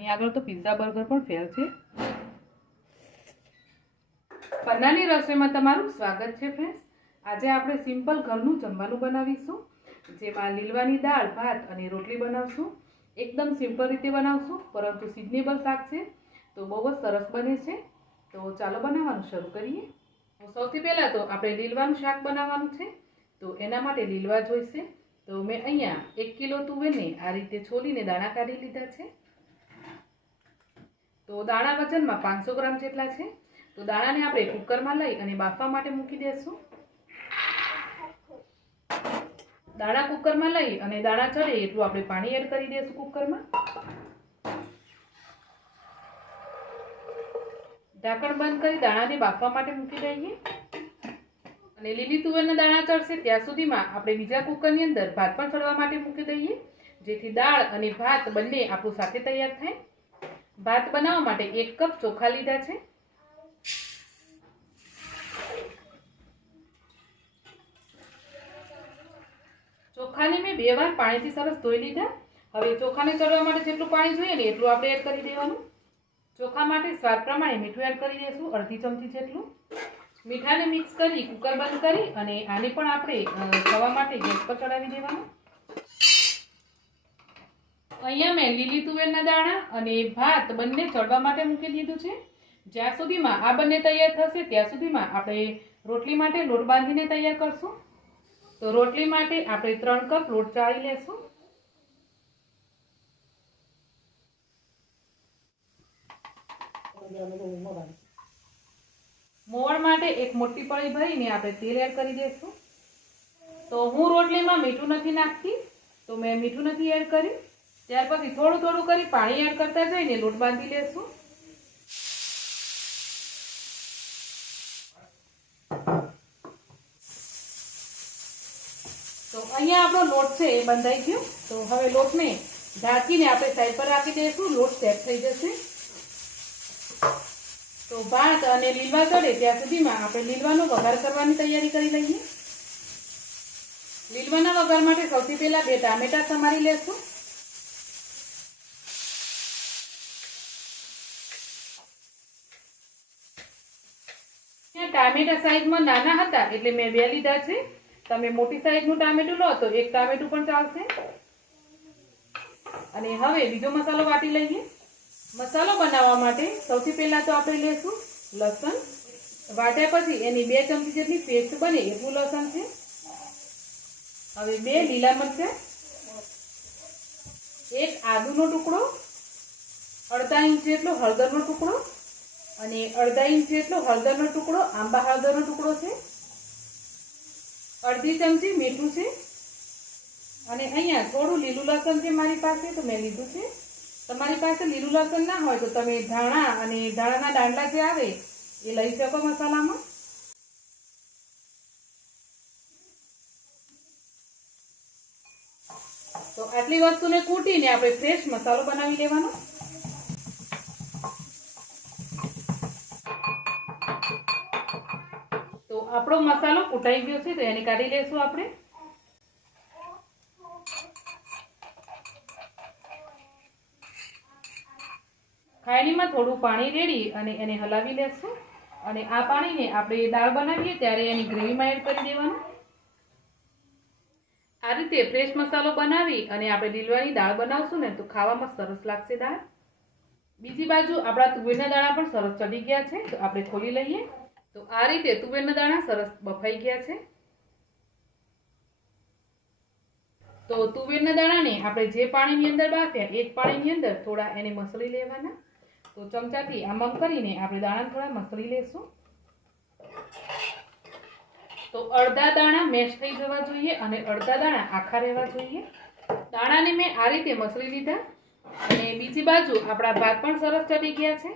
આની આગળ તો પિઝા બર્ગર પણ ફેલ છે। પન્નાની રસોઈમાં તમારું સ્વાગત છે ફ્રેન્ડ્સ। આજે આપણે સિમ્પલ ઘરનું જમવાનું બનાવીશું, જેમાં લીલવાની દાળ, ભાત અને રોટલી બનાવશું। એકદમ સિમ્પલ રીતે બનાવશું, પરંતુ સિઝનેબલ શાક છે તો બહુ જ સરસ બને છે। તો ચાલો બનાવવાનું શરૂ કરીએ। સૌથી પહેલાં તો આપણે લીલવાનું શાક બનાવવાનું છે, તો એના માટે લીલવા જોઈશે। તો મેં અહીંયા 1 કિલો તુવેરને આ રીતે છોલીને દાણા કાઢી લીધા છે। તો દાણા વજનમાં 500 ગ્રામ જેટલા છે। તો દાણાને આપણે કુકરમાં લઈ અને બાફવા માટે મૂકી દેશું। દાણા કુકરમાં લઈ અને દાણા ચડે એટલું આપણે પાણી એડ કરી દેશું કુકરમાં। ઢાંકણ બંધ કરી દાણાને બાફવા માટે મૂકી દઈએ અને લીલી તુવેરના દાણા ચડશે ત્યાં સુધીમાં આપણે બીજા કુકરની અંદર ભાત પણ ચડવા માટે મૂકી દઈએ, જેથી દાળ અને ભાત બંને આપણું સાથે તૈયાર થાય। ભાત બનાવવા માટે 1 કપ ચોખા લીધા છે। ચોખાને મેં 2 વાર પાણીથી સરસ ધોઈ લીધા। હવે ચોખાને ચડવા માટે જેટલું પાણી જોઈએ ને એટલું આપણે એડ કરી દેવાનું। ચોખા માટે સ્વાદ પ્રમાણે મીઠું એડ કરી દઈશું, અડધી ચમચી જેટલું। મીઠાને મિક્સ કરી કુકર બંધ કરી અને આને પણ આપણે થવા માટે ગેસ પર ચડાવી દેવાનું। અહીંયા મેં લીલી તુવેરના દાણા અને ભાત બંને ચડવા માટે મૂકી દીધું છે। જ્યાં સુધીમાં આ બંને તૈયાર થશે ત્યાં સુધીમાં આપણે રોટલી માટે લોટ બાંધીને તૈયાર કરશું। તો રોટલી માટે આપણે 3 કપ લોટ ચાળી લેશું। મોવણ માટે એક મોટી પળી ભરીને આપણે તેલ એડ કરી દઈશું। તો હું રોટલીમાં મીઠું નથી નાખતી, તો મેં મીઠું નથી એડ કર્યું। ત્યાર પછી થોડું થોડું કરી પાણી એડ કરતા જઈને લોટ બાંધી લેશું। તો અહીંયા આપણો લોટ છે એ બંધાઈ ગયો। તો હવે લોટને ઢાંકીને આપણે સાઈડ પર રાખી દઈશું, લોટ સેટ થઈ જશે। તો ભાત અને લીલવા ચડે ત્યાં સુધીમાં આપણે લીલવાનો વઘાર કરવાની તૈયારી કરી લઈએ। લીલવાના વઘાર માટે સૌથી પહેલા 2 ટામેટા સમારી લેશું। ટામેટા સાઈઝમાં નાના હતા એટલે મેં 2 લીધા છે। તમે મોટી સાઈઝનું ટામેટું લો તો 1 ટામેટું પણ ચાલશે। અને હવે બીજો મસાલો વાટી લઈએ। મસાલો બનાવવા માટે સૌથી પહેલા તો આપણે લેશું લસણ। વાટ્યા પછી એની 2 ચમચી જેટલી પેસ્ટ બને એટલું લસણ છે। હવે 2 લીલા મરચાં, 1 આદુનો ટુકડો, અડધા ઇંચ જેટલો હળદરનો ટુકડો અને અડધા ઇંચ જેટલો હળદરનો ટુકડો આંબા હળદરનો ટુકડો છે। અડધી ચમચી મીઠું છે અને અહીંયા થોડું લીલું લસણ છે મારી પાસે, તો મેં લીધું છે। તમારી પાસે લીલું લસણ ના હોય તો તમે ધાણા અને ધાણાના દાંડલા જે આવે એ લઈ શકો મસાલામાં। તો આટલી વસ્તુને કૂટીને આપણે ફ્રેશ મસાલો બનાવી લેવાનો। તો આપણો મસાલો કૂટાઈ ગયો છે, તો એને કાઢી લેશું આપણે। ખાયણીમાં થોડું પાણી રેડી અને એને હલાવી લેશું અને આ પાણીને આપણે દાળ બનાવીએ ત્યારે એની ગ્રેવીમાં એડ કરી દેવાનું। આ રીતે ફ્રેશ મસાલો બનાવી અને આપણે લીલવાની દાળ બનાવશું ને તો ખાવામાં સરસ લાગશે દાળ। બીજી બાજુ આપણા તુવેરના દાણા પણ સરસ ચડી ગયા છે, તો આપણે ખોલી લઈએ। તો આ રીતે તુવેરના દાણા સરસ બફાઈ ગયા છે। તો તુવેરના દાણાને આપણે જે પાણીની અંદર બાફ્યા એ જ પાણીની અંદર થોડા એને મસળી લેવાના। તો ચમચાથી આમ કરીને આપણે દાણા થોડા મસળી લેશું। તો અડધા દાણા મેશ થઈ જવા જોઈએ અને અડધા દાણા આખા રહેવા જોઈએ। દાણાને મેં આ રીતે મસળી લીધા અને બીજી બાજુ આપણા ભાત પણ સરસ ચડી ગયા છે।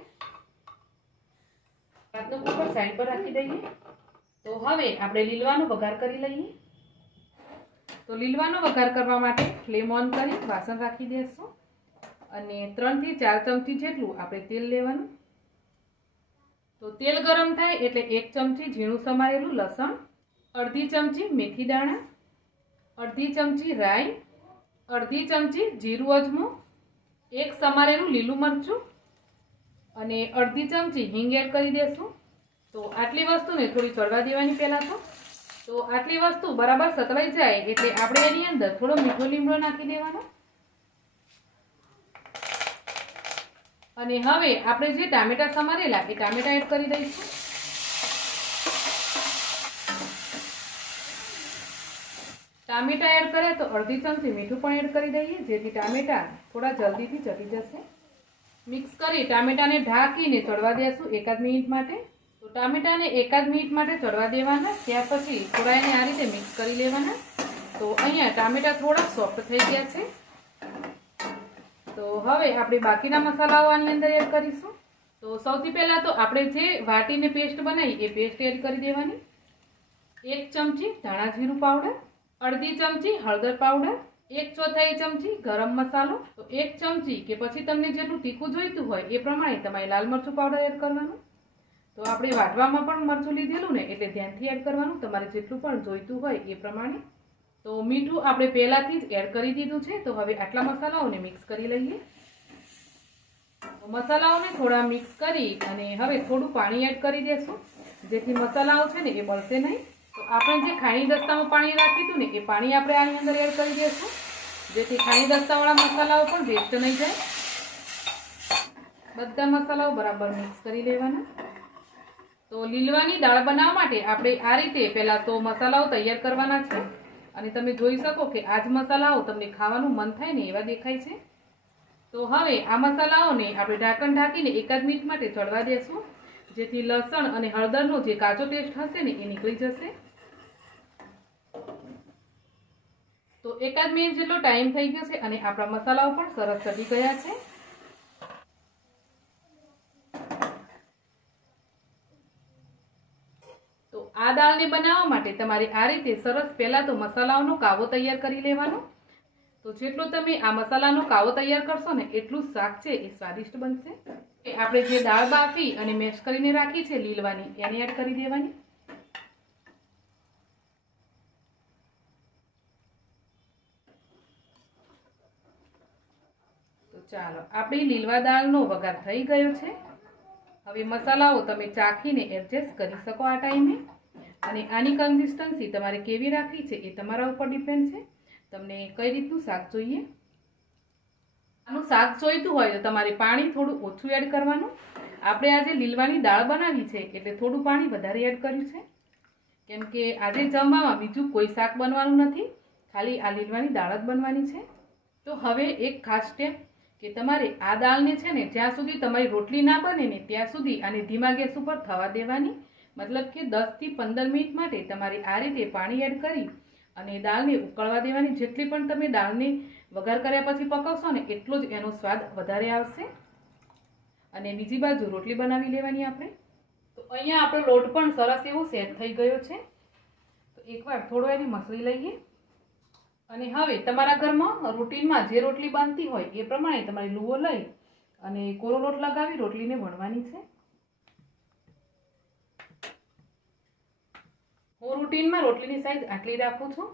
ભાતનો કુકર સાઈડ પર રાખી દઈએ। તો હવે આપણે લીલવાનો વઘાર કરી લઈએ। તો લીલવાનો વઘાર કરવા માટે ફ્લેમ ઓન કરી વાસણ રાખી દઈશું અને 3 થી 4 ચમચી જેટલું આપણે તેલ લેવાનું। તો તેલ ગરમ થાય એટલે 1 ચમચી ઝીણું સમારેલું લસણ, અડધી ચમચી મેથી દાણા, અડધી ચમચી રાઈ, અડધી ચમચી જીરું અજમો, એક સમારેલું લીલું મરચું અને અડધી ચમચી હિંગ એડ કરી દેશું। તો આટલી વસ્તુને થોડી ચડવા દેવાની પહેલાં તો આટલી વસ્તુ બરાબર સતળાઈ જાય એટલે આપણે એની અંદર થોડો મીઠો લીમડો નાખી દેવાનો। અને હવે આપણે જે ટામેટા સમારેલા એ ટામેટા એડ કરી દઈશું। ટામેટા એડ કરે તો અડધી ચમચી મીઠું પણ એડ કરી દઈએ, જેથી ટામેટા થોડા જલ્દીથી ચડી જશે। મિક્સ કરી ટામેટાને ઢાંકીને ચડવા દેશું એકાદ મિનિટ માટે। તો ટામેટાને એકાદ મિનિટ માટે ચડવા દેવાના, ત્યાર પછી થોડા એને આ રીતે મિક્સ કરી લેવાના। તો અહીંયા ટામેટા થોડા સોફ્ટ થઈ ગયા છે। તો હવે આપણે બાકીના મસાલાઓ આની અંદર એડ કરીશું। તો સૌથી પહેલાં તો આપણે જે વાટીને પેસ્ટ બનાવી એ પેસ્ટ એડ કરી દેવાની। 1 ચમચી ધાણા જીરું પાવડર, અડધી ચમચી હળદર પાવડર, 1/4 ચમચી ગરમ મસાલો, તો 1 ચમચી કે પછી તમને જેટલું તીખું જોઈતું હોય એ પ્રમાણે તમારે લાલ મરચું પાવડર એડ કરવાનું। તો આપણે વાટવામાં પણ મરચું લીધેલું ને એટલે ધ્યાનથી એડ કરવાનું, તમારે જેટલું પણ જોઈતું હોય એ પ્રમાણે। તો મીઠું આપણે પહેલાંથી જ એડ કરી દીધું છે। તો હવે આટલા મસાલાઓને મિક્સ કરી લઈએ। તો મસાલાઓને થોડા મિક્સ કરી અને હવે થોડું પાણી એડ કરી દેશું, જેથી મસાલાઓ છે ને એ બળશે નહીં। તો આપણે જે ખાણી દસ્તામાં પાણી રાખ્યું હતું ને એ પાણી આપણે આની અંદર એડ કરી દઈશું, જેથી ખાણી દસ્તાવાળા મસાલાઓ પણ વેસ્ટ નહીં જાય। બધા મસાલાઓ બરાબર મિક્સ કરી લેવાના। તો લીલવાની દાળ બનાવવા માટે આપણે આ રીતે પહેલાં તો મસાલાઓ તૈયાર કરવાના છે। અને તમે જોઈ શકો કે આ જ મસાલાઓ તમને ખાવાનું મન થાય ને એવા દેખાય છે। તો હવે આ મસાલાઓને આપણે ઢાંકણ ઢાંકીને એકાદ મિનિટ માટે ચડવા દેશું, જેથી લસણ અને હળદરનો જે કાચો ટેસ્ટ હશે ને એ નીકળી જશે। તો એકાદ મિનિટ જેટલો ટાઈમ થઈ ગયો છે અને આપણા મસાલાઓ પણ સરસ ચડી ગયા છે। તો આ દાળને બનાવવા માટે તમારે આ રીતે સરસ પહેલાં તો મસાલાઓનો કાવો તૈયાર કરી લેવાનો। તો જેટલો તમે આ મસાલાનો કાવો તૈયાર કરશો ને એટલું જ શાક છે એ સ્વાદિષ્ટ બનશે। આપણે જે દાળ બાફી અને મેશ કરીને રાખી છે લીલવાની એને એડ કરી દેવાની। તો ચાલો આપણી લીલવા દાળનો વઘાર થઈ ગયો છે। હવે મસાલાઓ તમે ચાખીને એડજસ્ટ કરી શકો આ ટાઈમે। અને આની કન્સિસ્ટન્સી તમારે કેવી રાખવી છે એ તમારા ઉપર ડિપેન્ડ છે, તમને કઈ રીતનું શાક જોઈએ। આનું શાક જોઈતું હોય તો તમારે પાણી થોડું ઓછું એડ કરવાનું। આપણે આજે લીલવાની દાળ બનાવી છે એટલે થોડું પાણી વધારે એડ કર્યું છે, કેમ કે આજે જમવામાં બીજું કોઈ શાક બનવાનું નથી, ખાલી આ લીલવાની દાળ જ બનવાની છે। તો હવે એક ખાસ સ્ટેપ કે તમારે આ દાળને છે ને જ્યાં સુધી તમારી રોટલી ના બને ને ત્યાં સુધી આને ધીમા ગેસ ઉપર થવા દેવાની। મતલબ કે 10 થી 15 મિનિટ માટે તમારે આ રીતે પાણી એડ કરી અને દાળને ઉકળવા દેવાની। જેટલી પણ તમે દાળને વઘાર કર્યા પછી પકવશો ને એટલો જ એનો સ્વાદ વધારે આવશે। અને બીજી બાજુ રોટલી બનાવી લેવાની આપણે। તો અહીંયા આપણો લોટ પણ સરસ એવો સેટ થઈ ગયો છે। તો એકવાર થોડો એની મસળી લઈએ અને હવે તમારા ઘરમાં રૂટીનમાં જે રોટલી બનતી હોય એ પ્રમાણે તમારે લુવો લઈ અને કોરો લોટ લગાવી રોટલીને વણવાની છે। હું રૂટીનમાં રોટલીની સાઈઝ આટલી રાખું છું।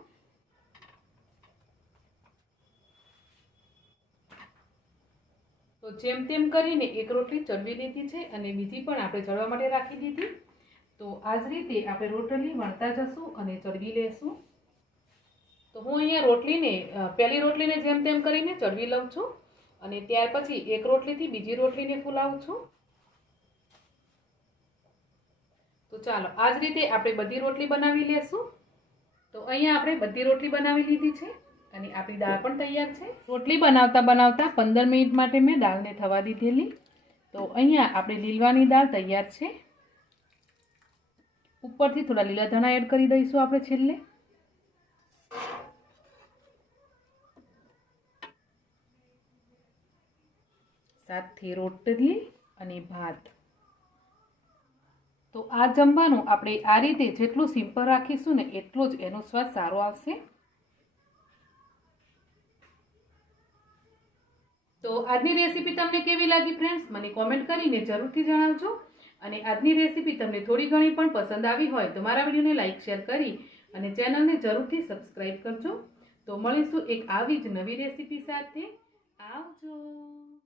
તો જેમ તેમ કરીને એક રોટલી ચડવી લીધી છે અને બીજી પણ આપણે ચડવા માટે રાખી દીધી। તો આ જ રીતે આપણે રોટલી વણતા જશું અને ચડવી લેશું। તો હું અહીંયા રોટલીને પહેલી રોટલીને જેમ તેમ કરીને ચડવી લઉં છું અને ત્યાર પછી એક રોટલીથી બીજી રોટલીને ફૂલાવું છું। તો ચાલો આ જ રીતે આપણે બધી રોટલી બનાવી લેશું। તો અહીંયા આપણે બધી રોટલી બનાવી લીધી છે અને આપણી દાળ પણ તૈયાર છે। રોટલી બનાવતા બનાવતા 15 મિનિટ માટે મેં દાળને થવા દીધેલી। તો અહીંયા આપણે લીલવાની દાળ તૈયાર છે। ઉપરથી થોડા લીલા ધાણા એડ કરી દઈશું આપણે છેલ્લે। સાથે રોટલી અને ભાત। તો આ જમવાનું આપણે આ રીતે જેટલું સિમ્પલ રાખીશું ને એટલો જ એનો સ્વાદ સારો આવશે। તો આજની રેસીપી તમને કેવી લાગી ફ્રેન્ડ્સ, મને કોમેન્ટ કરીને જરૂરથી જણાવજો। અને આજની રેસીપી તમને થોડી ઘણી પણ પસંદ આવી હોય તો મારા વિડીયોને લાઇક શેર કરી અને ચેનલને જરૂરથી સબસ્ક્રાઈબ કરજો। તો મળીશું એક આવી જ નવી રેસીપી સાથે। આવજો.